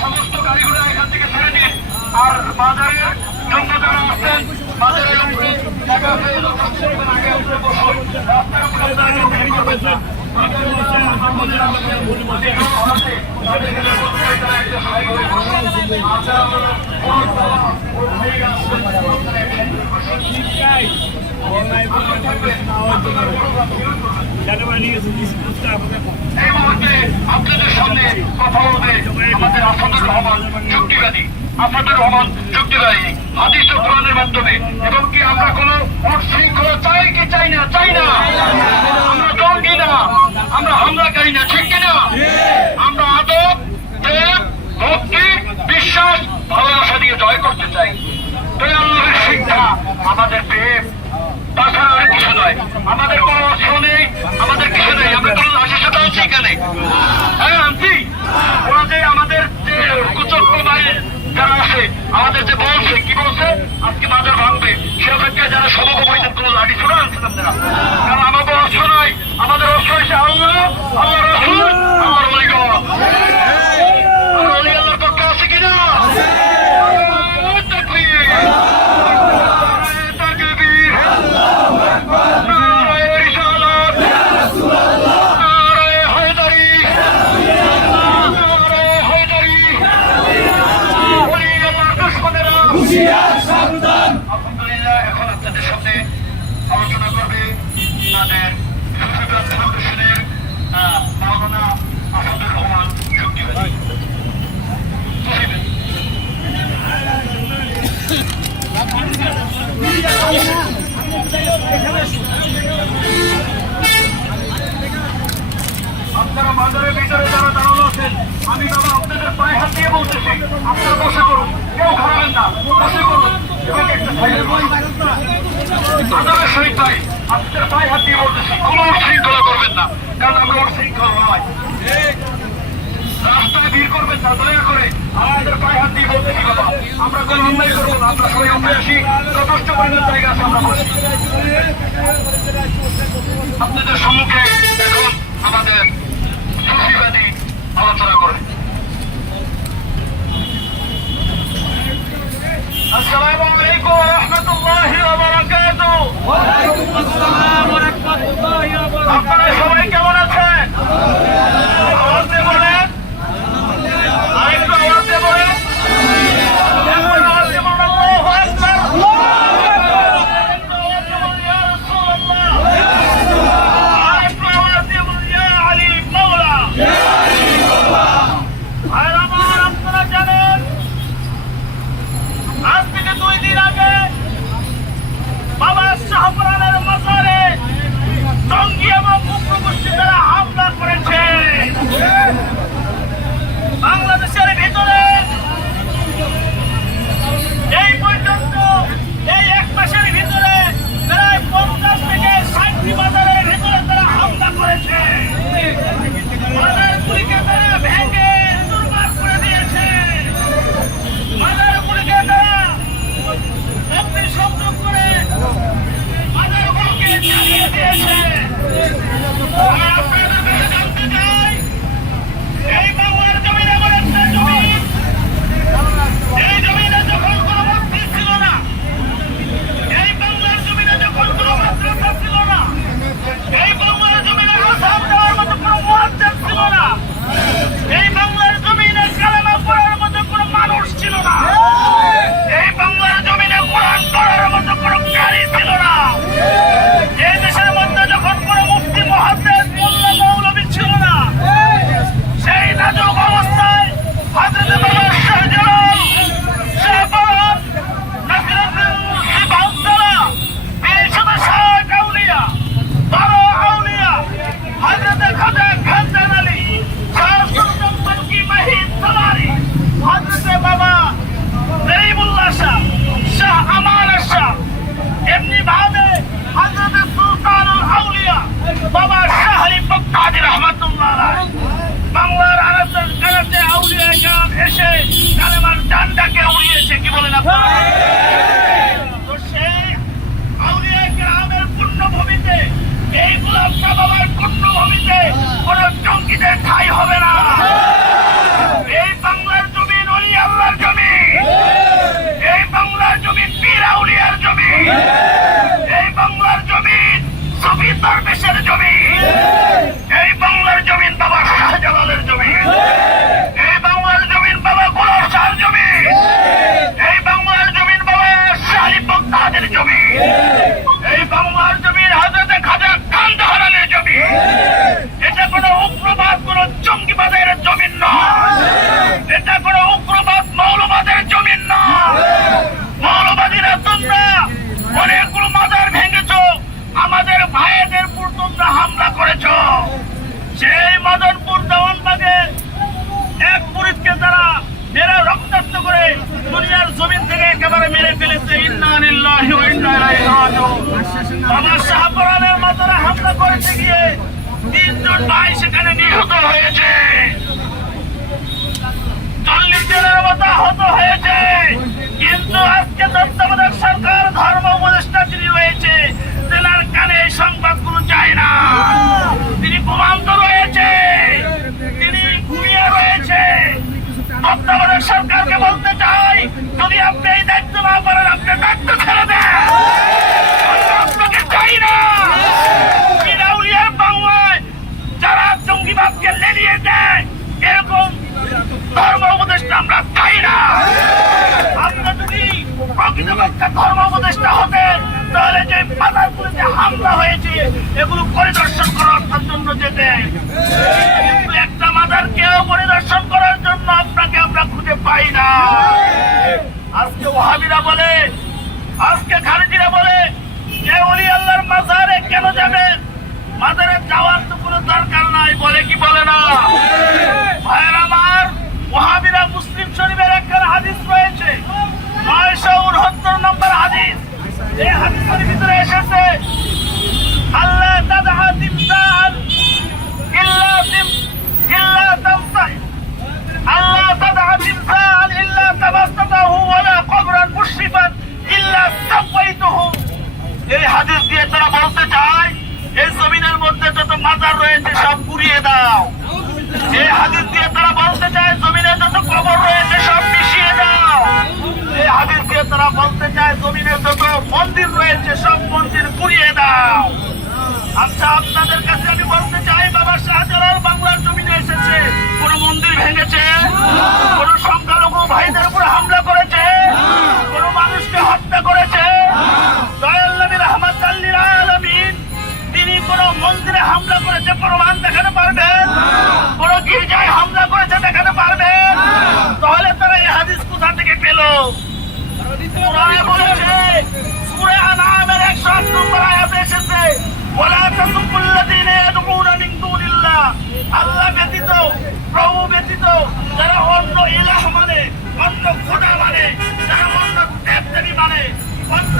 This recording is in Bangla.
সমস্ত গাড়িগুলো এখান থেকে ছেড়ে দিন। আর বাজারের জন্য যারা আসছেন বাজারের এই মুহূর্তে আপনাদের সামনে কথা বলবে আমাদের আসাদুর রহমান যুক্তিবাদী। আসাদুর রহমান যুক্তিবাদী হাদিস ও কোরআনের মাধ্যমে এবং কি আমরা কোন শৃঙ্খলা চাই কি চাই না? চাই না। আমরা জঙ্গি না, আমরা হামলাকারী না, ঠিক কিনা? আমরা আদব, প্রেম, ভক্তি, বিশ্বাস, ভালোবাসা দিয়ে জয় করতে চাই। আল্লাহর শিক্ষা আমাদের প্রেম, তাছাড়া আর কিছু নয়। আমাদের কোনো অস্ত্র নেই, আমাদের কিছু নেই। আমরা কোনো লাশের সাথে আনছি এখানে, হ্যাঁ আনছি। ওরা যে আমাদের যে কুচক্র যারা আছে আমাদের যে বলছে কি বলছে আজকে বাজার ভাঙবে, সে অপেক্ষায় যারা সবক হয়েছেন কোনো লাঠি ছোড়া আনছেন আপনারা। কারণ আমাদের অস্ত্র নয়, আমাদের অস্ত্র হয়েছে আল্লাহ, আল্লাহ রসুল, আল্লাহর ওলিগণ। আমরা ওলি আল্লাহর পক্ষে আছে কিনা? আলহামদুলিল্লাহ, এখন আপনাদের সামনে আলোচনা করবে তাদের সুফিবাদ ফাউন্ডেশনের মাওলানা আসাদুর রহমান যুক্তিবাদী। আপনারা বাজারের ভিতরে যারা দাঁড়ানো আছেন, আমি বাবা আপনাদের পায়ে হাত দিয়ে বলতেছি, আপনারা বসে করুন, কেউ খারাবেন না, বসে করুন। আদাবের সহিত ভাই আপনাদের পায়ে হাত দিয়ে বলতেছি, কোন শৃঙ্খলা করবেন না, কারণ আমরা ওর শৃঙ্খলা নয়। রাস্তায় ভিড় করবেন না, দয়া করে আমাদের পায়ে হাত দিয়ে বলতেছি বাবা, আমরা কোনো অন্যায় করবো না। আমরা সবাই উপরে আসি, যথেষ্ট পরিমাণ জায়গা আছে, আমরা বসি। আপনাদের সম্মুখে এখন আমাদের সুফিবাদী আলোচনা করে। আসসালামু আলাইকুম ওয়া রাহমাতুল্লাহি ওয়া বারাকাতুহু। ওয়া আলাইকুম আসসালাম ওয়া রাহমাতুল্লাহি ওয়া বারাকাতুহু। আপনারা সবাই কেমন আছেন? আওয়াজ দিয়ে বলেন, আরেকটু আওয়াজ দিয়ে বলেন, আওয়াজ দিয়ে বলেন আল্লাহু আকবার, আল্লাহু আকবার, ইয়া রাসূলুল্লাহ, আরেকটু আওয়াজ দিয়ে বলেন ইয়া আলী মাওলা, ইয়া আলী মাওলা। আর আমার আপনারা জানেন আজ থেকে 2 দিন আগে মহাজন বাবা শাহপুরানের মাজারে হামলা করতে গিয়ে 3 জন ভাই সেখানে নিহত হয়েছে, 40 জনের মতো আহত হয়েছে। কিন্তু আজকে তত্ত্বাবধায়ক সরকার ধর্ম উপদেষ্টা যিনি রয়েছে তেনার কানে এই সংবাদগুলো যায় না। তিনি ঘুমান্ত রয়েছে, তিনি ঘুমিয়ে রয়েছে। তত্ত্বাবধায়ক সরকারকে বলতে চাই, যদি আপনি এই দায়িত্ব না পারেন আপনি দায়িত্ব ছেড়ে দেন, আপনাকে চাই না। বিনাউলিয়ার বাংলায় যারা জঙ্গিবাদকে লেলিয়ে দেয় এরকম ধর্ম উপদেষ্টা আমরা চাই না। আমরা যদি প্রকৃতপক্ষে ধর্ম উপদেষ্টা হতেন তাহলে যে বাজারগুলোতে হামলা হয়েছে এগুলো পরিদর্শন করার জন্য যেতেন, কিন্তু একটা মাজারকেও পরিদর্শন করার জন্য আপনাকে আমরা খুঁজে পাই না। আজকে ওয়াহাবিরা বলে, আজকে খারিজিরা বলে যে ওলি আল্লাহর মাজারে কেন যাবেন, মাজারে যাওয়ার তো কোনো দরকার নাই, বলে কি বলে না? ভাইয়ের আমার, ওয়াহাবিরা মুসলিম শরীফের একটা হাদিস রয়েছে 969 নম্বর হাদিস। এই হাদিসের ভিতরে এসেছে আল্লাহ তাদহা তিমসাল ইল্লা তামসাহ, আল্লাহ তাদহা তিমসাল ইল্লা তাবাসতাহু ওয়ালা কবরান মুশরিফান ইল্লা সাওয়াইতুহু। এই হাদিস দিয়ে তারা বলতে চায় এই জমিনের মধ্যে যত মাজার রয়েছে সব পুড়িয়ে দাও। এই হাদিস দিয়ে তারা বলতে চায় জমিনে যত কবর রয়েছে সব মিশিয়ে দাও। এই হাদিস দিয়ে তারা বলতে চায় জমিনে যত মন্দির রয়েছে সব মন্দির পুড়িয়ে দাও। আচ্ছা, আপনাদের কাছে আমি বলতে চাই, বাবা শাহজালাল বাংলার জমিনে এসেছে, কোন মন্দির ভেঙেছে? কোন সংখ্যালঘু ভাইদের উপর হামলা করেছে? কোন মানুষকে হত্যা করেছে? দয়াল নবী রাহমাতাল লিল আলামিন তিনি কোন মন্দিরে হামলা করেছে প্রমাণ দেখাতে পারবেন? কোন গির্জায় হামলা করেছে দেখাতে পারবেন? তাহলে তারা এই হাদিস কোথা থেকে পেল? কোরআনে বলেছে, সূরা আনআমের 108 নম্বর আয়াতে এসেছে, ওয়ালা তাসুবুল্লাযীনা ইয়াদউনা মিন দুনিল্লাহ, আল্লাহ ব্যতীত, প্রভু ব্যতীত যারা অন্য ইলাহ মানে, অন্য খোদা মানে, যারা অন্য দেবদেবী মানে, অন্য